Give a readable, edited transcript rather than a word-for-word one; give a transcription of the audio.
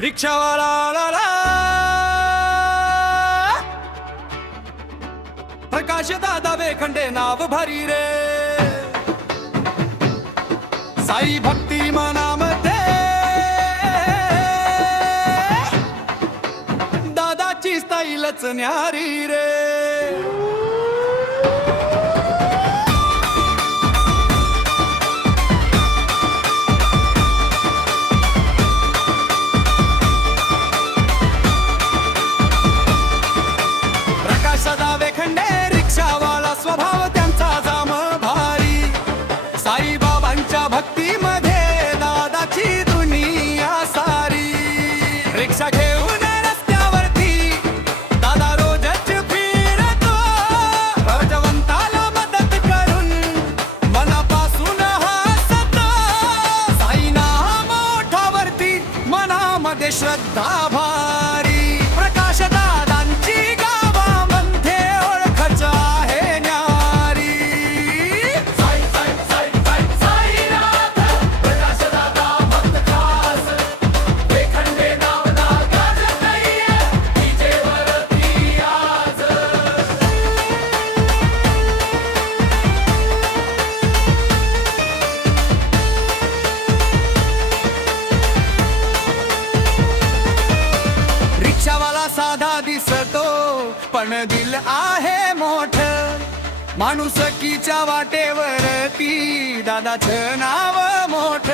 रिक्षावाला ला ला, प्रकाश दादा वेखंडे नाव भरी रे, साई भक्ती मनामध्ये दादाची स्टाईलच न्यारी रे. सदा वेखंडे रिक्षावाला स्वभाव त्यांचा जाम भारी, साईबाबांच्या भक्तीमध्ये दादाची दुनिया सारी. रिक्षा घेऊन रस्त्यावरती दादा रोजच फिरतो, गरजवंताला मदत करून मनापासून हसतो. साई नाम ओठावरती मनामध्ये श्रद्धा भारी. प्रकाश दादांची साधा दिसतो पण दिल आहे मोठ, माणुसकीच्या वाटेवरती दादाचं नाव मोठ.